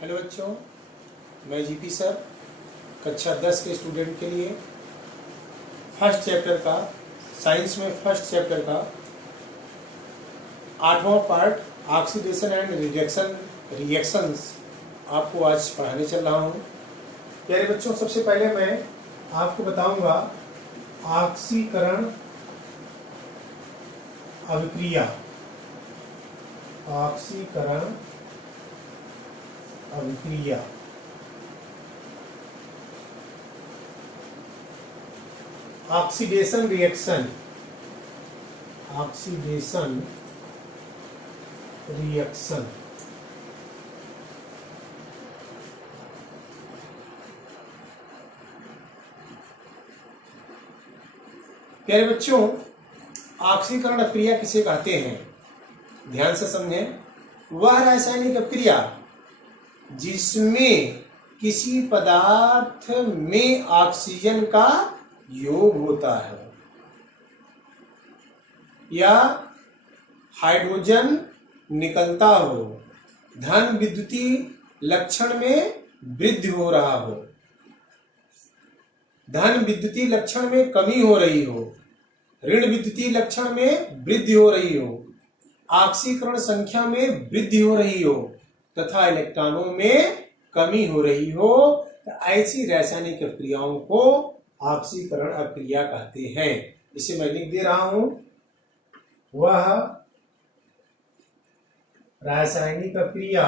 Hello बच्चों, मैं GP sir कक्षा 10 के स्टूडेंट के लिए फर्स्ट चैप्टर का साइंस में फर्स्ट चैप्टर का 8वां पार्ट ऑक्सीडेशन एंड रिएक्शंस आपको आज पढ़ाने चल रहा हूँ। प्यारे बच्चों, सबसे पहले मैं आपको बताऊंगा ऑक्सीकरण अभिक्रिया। ऑक्सीकरण अभिक्रिया ऑक्सीडेशन रिएक्शन। ऑक्सीडेशन रिएक्शन प्यारे बच्चों, ऑक्सीकरण अभिक्रिया किसे कहते हैं? ध्यान से समझें। वह रासायनिक अभिक्रिया जिसमें किसी पदार्थ में ऑक्सीजन का योग होता है या हाइड्रोजन निकलता हो, धन विद्युतीय लक्षण में वृद्धि हो रहा हो, धन विद्युतीय लक्षण में कमी हो रही हो, ऋण विद्युतीय लक्षण में वृद्धि हो रही हो, ऑक्सीकरण संख्या में वृद्धि हो रही हो तथा इलेक्ट्रॉनों में कमी हो रही हो, तो ऐसी रासायनिक अभिक्रियाओं को ऑक्सीकरण अभिक्रिया कहते हैं। इसे मैं लिख दे रहा हूं। वह रासायनिक अभिक्रिया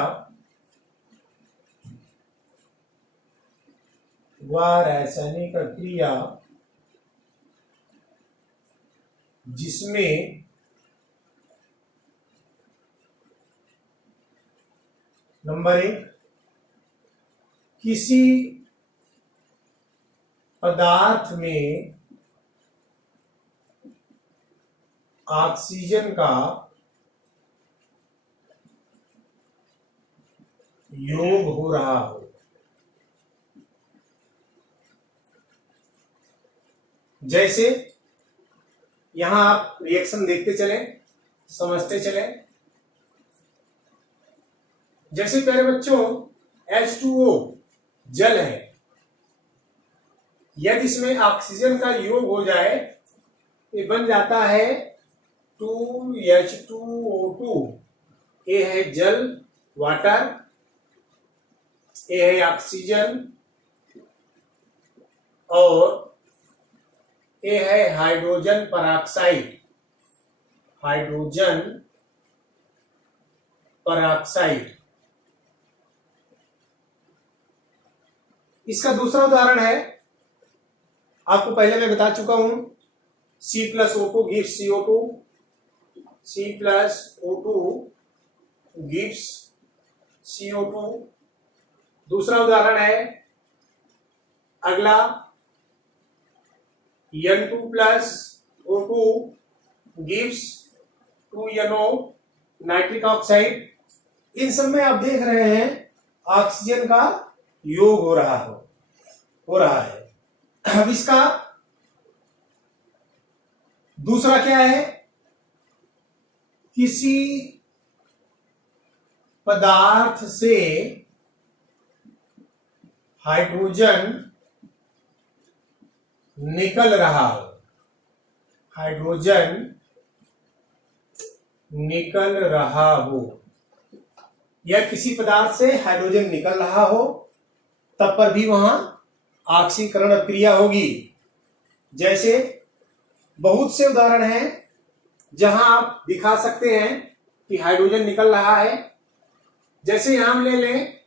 जिसमें नंबर 1 किसी पदार्थ में ऑक्सीजन का योग हो रहा हो। जैसे यहां आप रिएक्शन देखते चले, समझते चले। जैसे प्यारे बच्चों, H2O जल है, यदि इसमें ऑक्सीजन का योग हो जाए ये बन जाता है 2H2O2। ये है जल, वाटर, ये है ऑक्सीजन और ये है हाइड्रोजन परऑक्साइड। हाइड्रोजन परऑक्साइड इसका दूसरा उदाहरण है, आपको पहले मैं बता चुका हूं, C+O2 gives CO2, C+O2 gives CO2। दूसरा उदाहरण है अगला, N2+O2 gives 2NO nitric oxide. इन सब में आप देख रहे हैं ऑक्सीजन का योग हो रहा है। अब इसका दूसरा क्या है? किसी पदार्थ से हाइड्रोजन निकल रहा हो। हाइड्रोजन निकल रहा हो या किसी पदार्थ से हाइड्रोजन निकल रहा हो, तब पर भी वहां ऑक्सीकरण अभिक्रिया होगी। जैसे बहुत से उदाहरण हैं जहां आप दिखा सकते हैं कि हाइड्रोजन निकल रहा है। जैसे यहां हम ले लें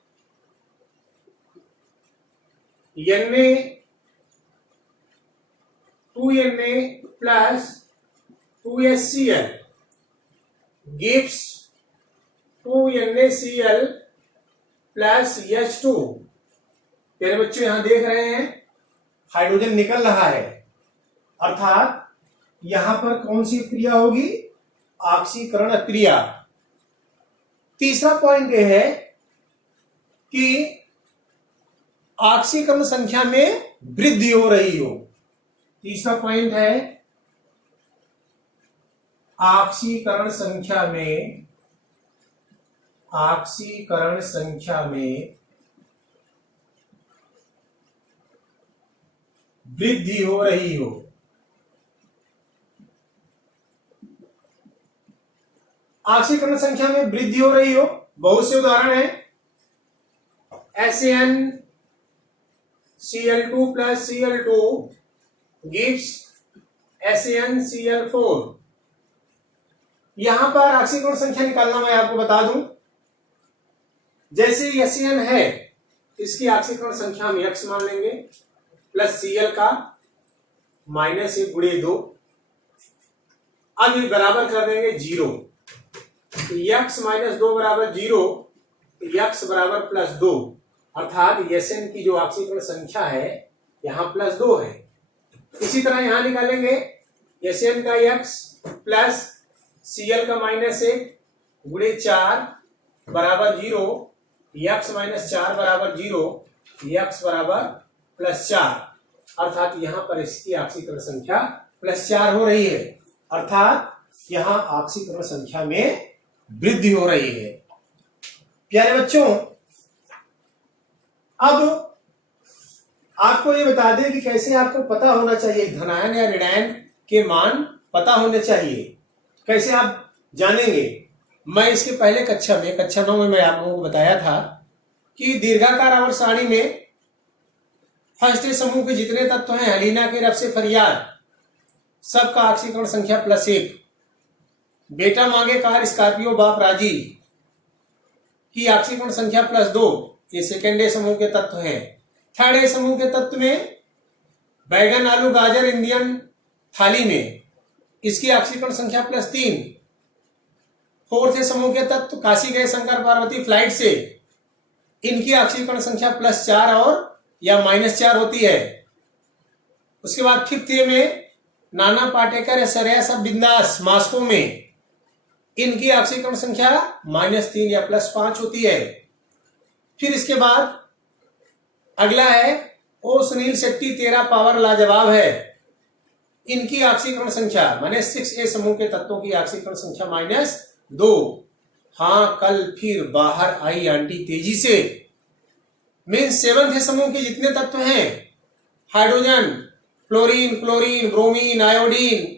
Na2Na+2HCl gives 2NaCl plus H2। प्यारे बच्चों, यहां देख रहे हैं हाइड्रोजन निकल रहा है, अर्थात यहां पर कौन सी क्रिया होगी? ऑक्सीकरण अभिक्रिया। तीसरा पॉइंट यह है कि ऑक्सीकरण संख्या में वृद्धि हो रही हो। तीसरा पॉइंट है ऑक्सीकरण संख्या में आक्सीकरण संख्या में वृद्धि हो रही हो। आक्सीकरण संख्या में वृद्धि हो रही हो, बहुत से उदाहरण हैं। SaCl2 plus Cl2 gives SaNCl4। यहां पर आक्सीकरण संख्या निकालना मैं आपको बता दूं। जैसे SaN है, इसकी आक्सीकरण संख्या हम x मान लेंगे, प्लस Cl का -1 गुणे 2। अब ये बराबर कर देंगे 0। x - 2 बराबर 0, x बराबर +2, अर्थात Sn की जो आक्सीकरण संख्या है यहां +2 है। इसी तरह यहां निकालेंगे Sn का x प्लस Cl का -1 गुणे 4 बराबर 0, x - 4 बराबर 0, x बराबर +4, अर्थात यहां पर इसकी आक्सीकरण संख्या +4 हो रही है, अर्थात यहां आक्सीकरण संख्या में वृद्धि हो रही है। प्यारे बच्चों, अब आपको ये बता दें कि कैसे आपको पता होना चाहिए, धनायन या ऋणायन के मान पता होने चाहिए। कैसे आप जानेंगे? मैं इसके पहले कक्षा 9 में मैं आप लोगों को बताया था कि दीर्घाकार आवर्त सारणी में फर्स्ट समूह के जितने तत्व हैं, हलीना के रब से फरियाद, सबका आक्सीकरण संख्या +1। बेटा मांगे कार स्कॉर्पियो बाप राजी की आक्सीकरण संख्या +2। ये सेकेंड ए समूह के तत्व हैं। थर्ड ए समूह के तत्व में बैगन आलू गाजर इंडियन थाली में, इसकी आक्सीकरण संख्या +3। फोर्थ ए समूह के तत्व काशी गए शंकर पार्वती फ्लाइट से, इनकी आक्सीकरण संख्या +4 और या -4 होती है। उसके बाद फिफ्थ ए में नाना पाटेकर या सरया सब बिंदास मास्को में, इनकी आक्सीकरण संख्या -3 या +5 होती है। फिर इसके बाद अगला है ओ सुनील शेट्टी तेरा पावर लाजवाब है, इनकी आक्सीकरण संख्या माने 6A समूह के तत्वों की आक्सीकरण संख्या -2। हाँ कल फिर बाहर आई आंटी तेजी से। मीन्स 7th समूह के जितने तत्व हैं, hydrogen, fluorine, chlorine, bromine, iodine,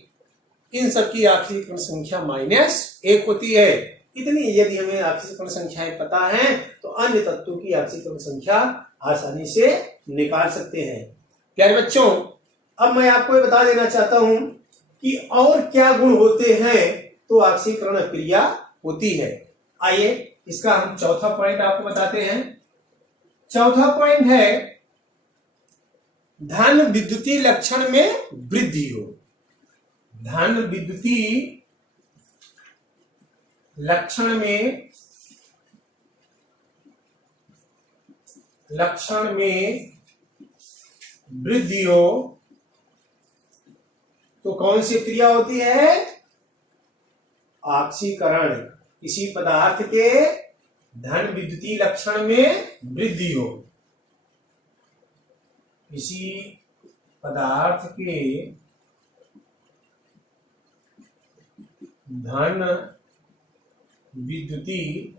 इन सब की आक्सीकरण संख्या -1 होती है। इतनी यदि हमें आक्सीकरण संख्याएं पता हैं तो अन्य तत्वों की आक्सीकरण संख्या आसानी से निकाल सकते हैं। प्यारे बच्चों, अब मैं आपको ये बता देना चाहता हूं कि और क्या गुण होते हैं तो आक्सीकरण क्रिया होती है। आइए इसका हम चौथा पॉइंट आपको बताते हैं। चौथा पॉइंट है धन विद्युतीय लक्षण में वृद्धि हो। धन विद्युतीय लक्षण में वृद्धि हो तो कौन सी क्रिया होती है? आक्सीकरण। किसी पदार्थ के धन विद्युतीय लक्षण में वृद्धि हो, किसी पदार्थ के धन विद्युतीय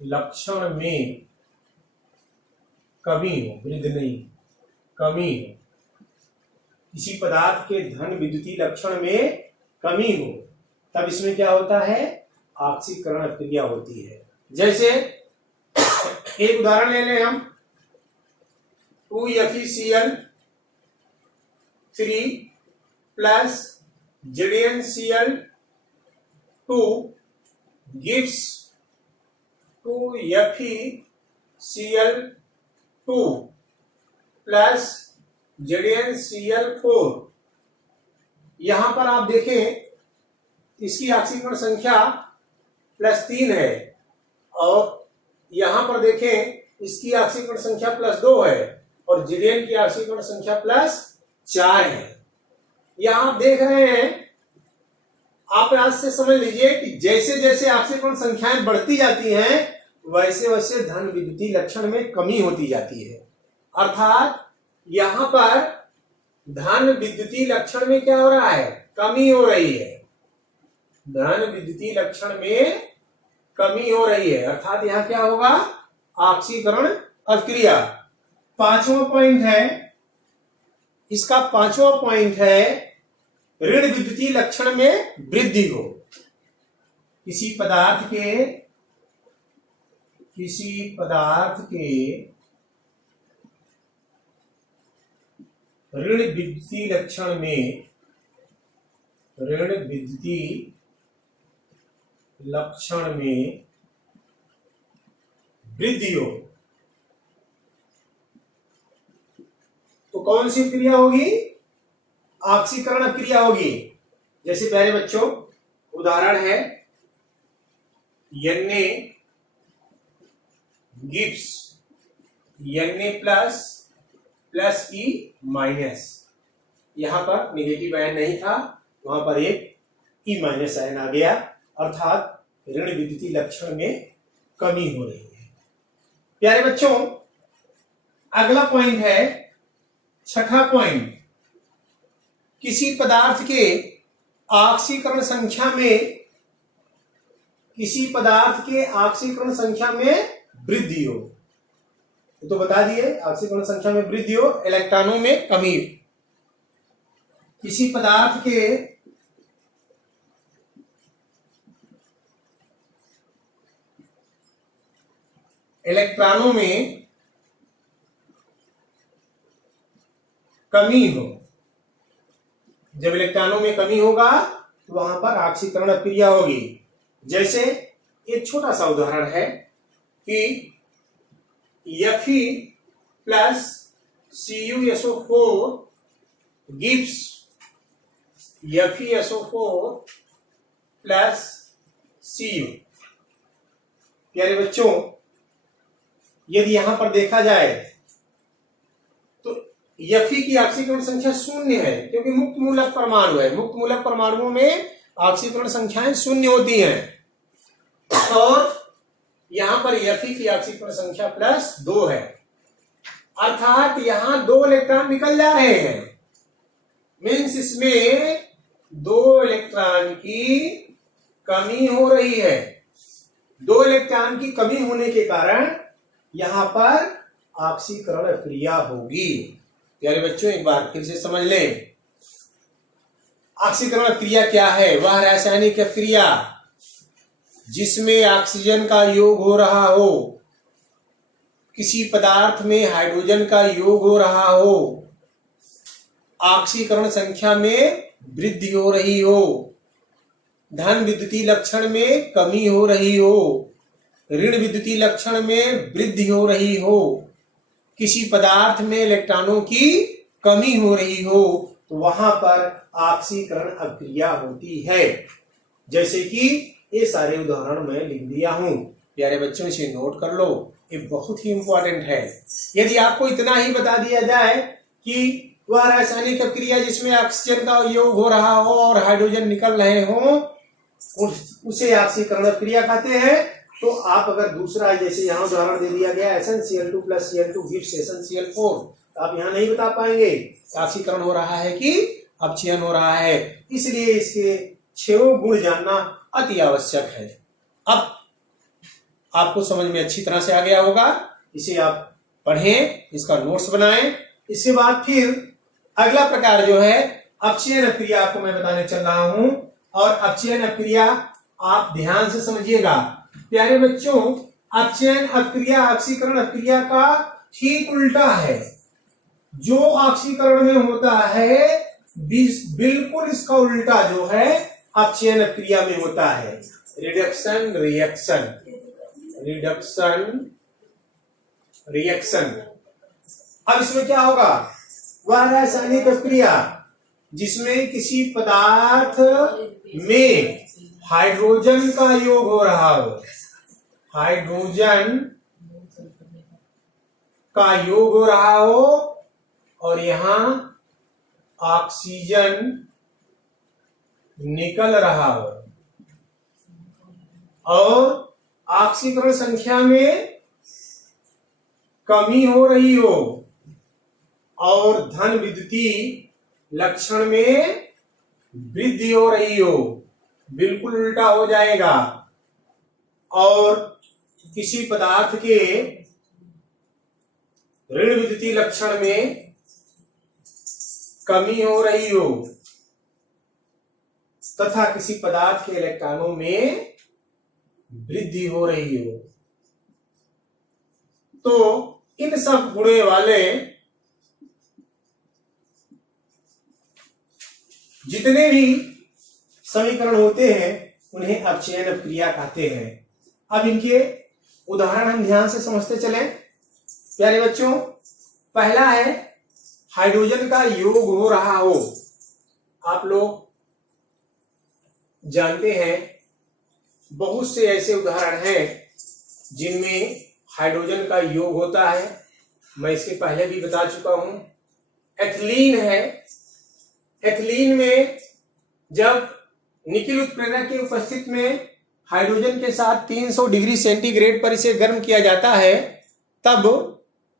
लक्षण में कमी हो, वृद्धि नहीं कमी हो। किसी पदार्थ के धन विद्युतीय लक्षण में कमी हो तब इसमें क्या होता है? आक्सीकरण क्रिया होती है। जैसे एक उदाहरण ले लें हम, 2FeCl3 plus ZnCl2 gives 2FeCl2 plus ZnCl4। यहां पर आप देखें इसकी आक्सीकरण संख्या +3 है और यहां पर देखें इसकी आक्सीकरण संख्या +2 है और Zn की आक्सीकरण संख्या +4 है। यहां आप देख रहे हैं, आप आज से समझ लीजिए कि जैसे जैसे आक्सीकरण संख्याएं बढ़ती जाती हैं वैसे वैसे धन विद्युतीय लक्षण में कमी होती जाती है। अर्थात यहां पर धन विद्युतीय लक्षण में क्या हो रहा है? कमी हो रही है। धन विद्युतीय लक्षण में कमी हो रही है, अर्थात यहां क्या होगा, ऑक्सीकरण अभिक्रिया। पांचवा पॉइंट है, इसका पांचवा पॉइंट है ऋण विद्युतीय लक्षण में वृद्धि हो। किसी पदार्थ के ऋण विद्युतीय लक्षण में वृद्धि हो तो कौन सी क्रिया होगी, ऑक्सीकरण क्रिया होगी। जैसे प्यारे बच्चों उदाहरण है Na Gibbs Na plus E minus, यहां पर निगेटिव आयन नहीं था, वहां पर एक E माइनस आयन आ गया, अर्थात ऋण विद्युतीय लक्षण में कमी हो रही है। प्यारे बच्चों अगला पॉइंट है, छठा पॉइंट, किसी पदार्थ के ऑक्सीकरण संख्या में वृद्धि हो। तो बता दिए, ऑक्सीकरण संख्या में वृद्धि हो, इलेक्ट्रॉनों में कमी। किसी पदार्थ के इलेक्ट्रॉनों में कमी हो, जब इलेक्ट्रॉनों में कमी होगा तो वहां पर ऑक्सीकरण अभिक्रिया होगी। जैसे एक छोटा सा उदाहरण है कि Fe plus CuSO4 gives FeSO4 plus Cu। प्यारे बच्चों यदि यहां पर देखा जाए तो Fe की ऑक्सीकरण संख्या शून्य है, क्योंकि मुक्त मूलक परमाणु है। मुक्त मूलक परमाणुओं में ऑक्सीकरण संख्याएं शून्य होती हैं, और यहां पर Fe की ऑक्सीकरण संख्या +2 है, अर्थात यहां 2 इलेक्ट्रॉन निकल जा रहे हैं। मीन्स इसमें 2 इलेक्ट्रॉन की कमी हो रही है। 2 इलेक्ट्रॉन की कमी होने के कारण यहां पर ऑक्सीकरण क्रिया होगी। प्यारे बच्चों एक बार फिर से समझ लें, ऑक्सीकरण क्रिया क्या है। वह रासायनिक क्रिया जिसमें ऑक्सीजन का योग हो रहा हो, किसी पदार्थ में हाइड्रोजन का योग हो रहा हो, ऑक्सीकरण संख्या में वृद्धि हो रही हो, धन विद्युतीय लक्षण में कमी हो रही हो, ऋण विद्युतीय लक्षण में वृद्धि हो रही हो, किसी पदार्थ में इलेक्ट्रॉनों की कमी हो रही हो, तो वहां पर ऑक्सीकरण अभिक्रिया होती है। जैसे कि ये सारे उदाहरण मैं लिख दिया हूं। प्यारे बच्चों इसे नोट कर लो, ये बहुत ही इंपॉर्टेंट है। यदि आपको इतना ही बता दिया जाए कि वह रासायनिक क्रिया जिसमें ऑक्सीजन का योग हो रहा हो और हाइड्रोजन निकल रहे हो, उसे ऑक्सीकरण क्रिया कहते हैं। तो आप अगर दूसरा, जैसे यहाँ उदाहरण दे दिया गया SnCl2 plus Cl2 gives SnCl4, तो आप यहाँ नहीं बता पाएंगे ऑक्सीकरण हो रहा है कि अपचयन हो रहा है। इसलिए इसके 6 गुण जानना अति आवश्यक है। अब आपको समझ में अच्छी तरह से आ गया होगा, इसे आप पढ़ें, इसका नोट्स बनाएं। इसके बाद फिर अगला प्रकार जो है अपचयन अभिक्रिया आपको मैं बताने चल रहा हूं, और अपचयन अभिक्रिया आप ध्यान से समझिएगा। प्यारे बच्चों अपचयन अभिक्रिया ऑक्सीकरण अभिक्रिया का ठीक उल्टा है। जो ऑक्सीकरण में होता है बिल्कुल इसका उल्टा जो है अपचयन अभिक्रिया में होता है। Reduction reaction. अब इसमें क्या होगा, वह रासायनिक अभिक्रिया जिसमें किसी पदार्थ में हाइड्रोजन का योग हो रहा हो, हाइड्रोजन का योग हो रहा हो, और यहां ऑक्सीजन निकल रहा हो, और ऑक्सीकरण संख्या में कमी हो रही हो, और धन विद्युतीय लक्षण में वृद्धि हो रही हो, बिल्कुल उल्टा हो जाएगा। और किसी पदार्थ के ऋण विद्युतीय लक्षण में कमी हो रही हो तथा किसी पदार्थ के इलेक्ट्रॉनों में वृद्धि हो रही हो, तो इन सब गुणे वाले जितने भी समीकरण होते हैं उन्हें अपचयन अपक्रिया कहते हैं। अब इनके उदाहरण हम ध्यान से समझते चलें। प्यारे बच्चों, पहला है हाइड्रोजन का योग हो रहा हो। आप लोग जानते हैं बहुत से ऐसे उदाहरण हैं जिनमें हाइड्रोजन का योग होता है। मैं इसके पहले भी बता चुका हूं। एथिलीन है। एथिलीन में जब निकिल उत्प्रेरक की उपस्थिति में हाइड्रोजन के साथ 300 डिग्री सेंटीग्रेड पर इसे गर्म किया जाता है तब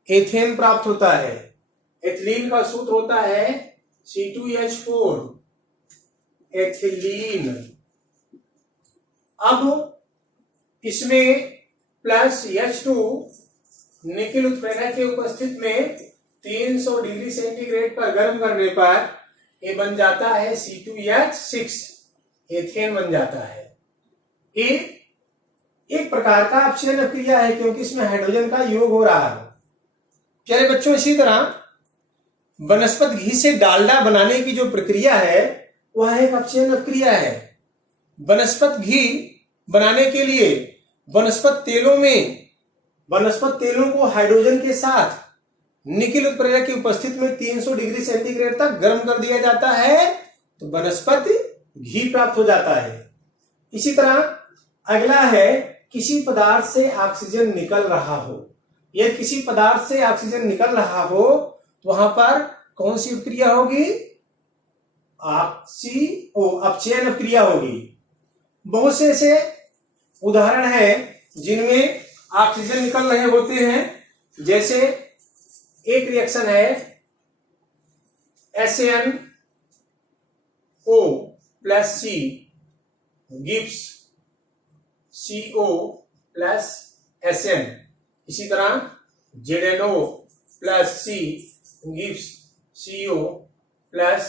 एथेन प्राप्त होता है। एथिलीन का सूत्र होता है C2H4 एथिलीन। अब इसमें प्लस H2 निकिल उत्प्रेरक की उपस्थिति में 300 डिग्री सेंटीग्रेड पर गर्म करने पर ये बन जाता है C2H6 एथेन बन जाता है। ये एक प्रकार का अपचयन अपक्रिया है क्योंकि इसमें हाइड्रोजन का योग हो रहा है। प्यारे बच्चों, इसी तरह वनस्पत घी से डालडा बनाने की जो प्रक्रिया है वह एक अपचयन अपक्रिया है। वनस्पत घी बनाने के लिए वनस्पत तेलों को हाइड्रोजन के साथ निकिल उत्प्रेरक की उपस्थिति में 300 डिग्री सेंटीग्रेड तक गर्म कर दिया जाता है तो वनस्पत घी प्राप्त हो जाता है। इसी तरह अगला है किसी पदार्थ से ऑक्सीजन निकल रहा हो। यदि किसी पदार्थ से ऑक्सीजन निकल रहा हो तो वहां पर कौन सी अपक्रिया होगी? अपचयन अपक्रिया होगी। बहुत से ऐसे उदाहरण हैं जिनमें ऑक्सीजन निकल रहे होते हैं। जैसे एक रिएक्शन है SaNO plus C gives CO plus SN। इसी तरह ZNO plus C gives CO plus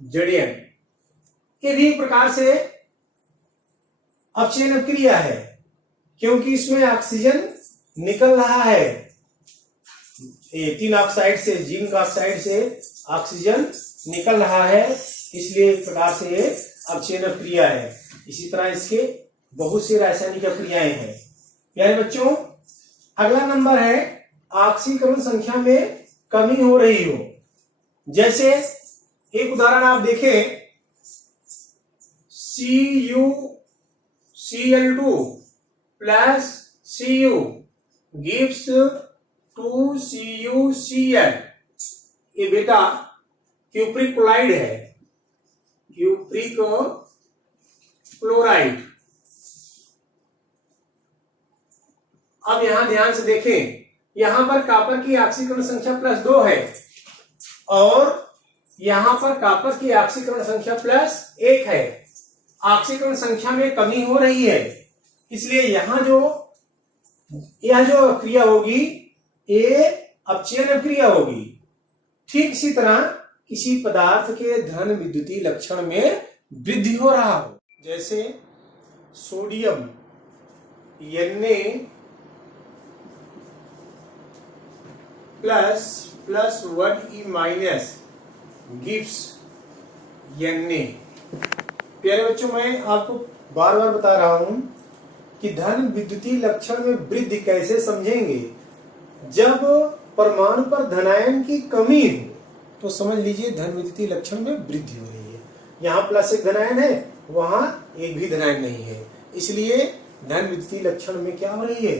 ZN। ये भी एक प्रकार से अपचयन अपक्रिया है क्योंकि इसमें ऑक्सीजन निकल रहा है। तीन ऑक्साइड से, जिंक ऑक्साइड से ऑक्सीजन निकल रहा है, इसलिए एक प्रकार से ये अपचयन अपक्रिया है। इसी तरह इसके बहुत सी रासायनिक अपक्रियाएं हैं। प्यारे बच्चों, अगला नंबर है ऑक्सीकरण संख्या में कमी हो रही हो। जैसे एक उदाहरण आप देखें, CuCl2 plus Cu gives 2CuCl। ये बेटा क्यूप्रिक क्लोराइड है, क्यूप्रिक क्लोराइड। अब यहां ध्यान से देखें, यहां पर कॉपर की ऑक्सीकरण संख्या +2 है और यहां पर कॉपर की ऑक्सीकरण संख्या +1 है। ऑक्सीकरण संख्या में कमी हो रही है, इसलिए यह जो क्रिया होगी ये अपचयन अपक्रिया होगी। ठीक इसी तरह किसी पदार्थ के धन विद्युतीय लक्षण में वृद्धि हो रहा हो। जैसे सोडियम Na++1E- गिव्स Na। प्यारे बच्चों, मैं आपको बार बार बता रहा हूं कि धन विद्युतीय लक्षण में वृद्धि कैसे समझेंगे। जब परमाणु पर धनायन की कमी हो तो समझ लीजिए धन विद्युतीय लक्षण में वृद्धि हो रही है। यहाँ +1 धनायन है, वहां एक भी धनायन नहीं है, इसलिए धन विद्युतीय लक्षण में क्या हो रही है?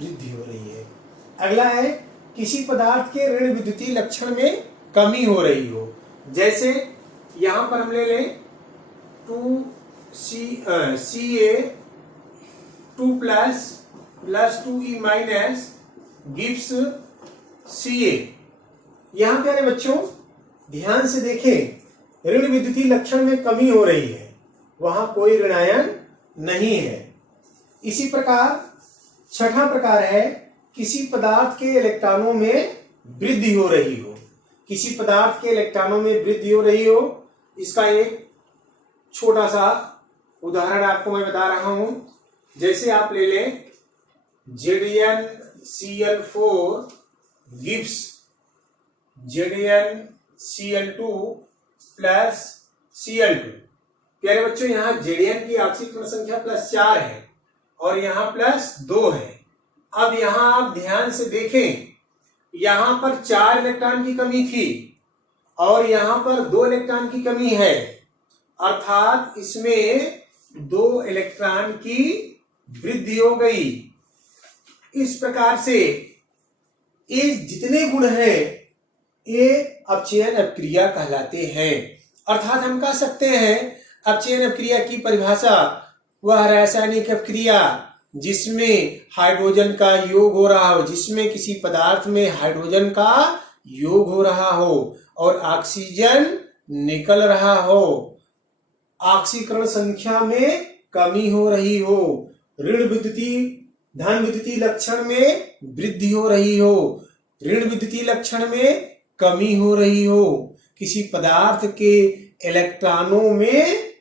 वृद्धि हो रही है। अगला है किसी पदार्थ के ऋण विद्युतीय लक्षण में कमी हो रही हो। जैसे यहां पर हम ले लें 2Ca2 plus 2E- gives Ca। यहां प्यारे बच्चों ध्यान से देखें, ऋण विद्युतीय लक्षण में कमी हो रही है, वहां कोई ऋणायन नहीं है, इसी प्रकार छठा प्रकार है किसी पदार्थ के इलेक्ट्रॉनों में वृद्धि हो रही हो। किसी पदार्थ के इलेक्ट्रॉनों में वृद्धि हो रही हो, इसका एक छोटा सा उदाहरण आपको मैं बता रहा हूं। जैसे आप ले लें ZnCl4 gives ZnCl2 plus Cl2। प्यारे बच्चों, यहां Zn की ऑक्सीकरण संख्या +4 है और यहां +2 है। अब यहां आप ध्यान से देखें, यहां पर 4 इलेक्ट्रॉन की कमी थी और यहां पर 2 इलेक्ट्रॉन की कमी है, अर्थात इसमें 2 इलेक्ट्रॉन की वृद्धि हो गई। इस प्रकार से ये जितने गुण हैं ये अपचयन अपक्रिया कहलाते हैं। अर्थात हम कह सकते हैं अपचयन अपक्रिया की परिभाषा वह रासायनिक अपक्रिया जिसमें हाइड्रोजन का योग हो रहा हो, जिसमें किसी पदार्थ में हाइड्रोजन का योग हो रहा हो और ऑक्सीजन निकल रहा हो, ऑक्सीकरण संख्या में कमी हो रही हो, ऋण विद्युतीय धन विद्युतीय लक्षण में वृद्धि हो रही हो, ऋण विद्युतीय लक्षण में कमी हो रही हो, किसी पदार्थ के इलेक्ट्रॉनों में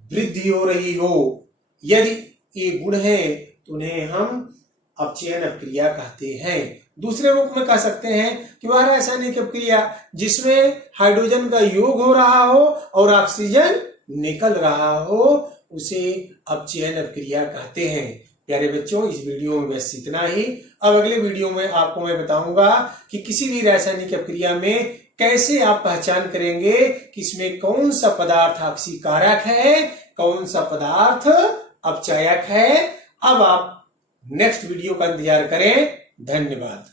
वृद्धि हो रही हो। यदि ये गुण है तो उन्हें हम अपचयन अपक्रिया कहते हैं। दूसरे रूप में कह सकते हैं कि वह रासायनिक अपक्रिया जिसमें हाइड्रोजन का योग हो रहा हो और ऑक्सीजन निकल रहा हो, उसे अपचयन अपक्रिया कहते हैं। प्यारे बच्चों, इस वीडियो में बस इतना ही। अब अगले वीडियो में आपको मैं बताऊंगा कि किसी भी रासायनिक अपक्रिया में कैसे आप पहचान करेंगे कि इसमें कौन सा पदार्थ ऑक्सीकारक है, कौन सा पदार्थ अपचायक है। अब आप नेक्स्ट वीडियो का इंतजार करें। धन्यवाद।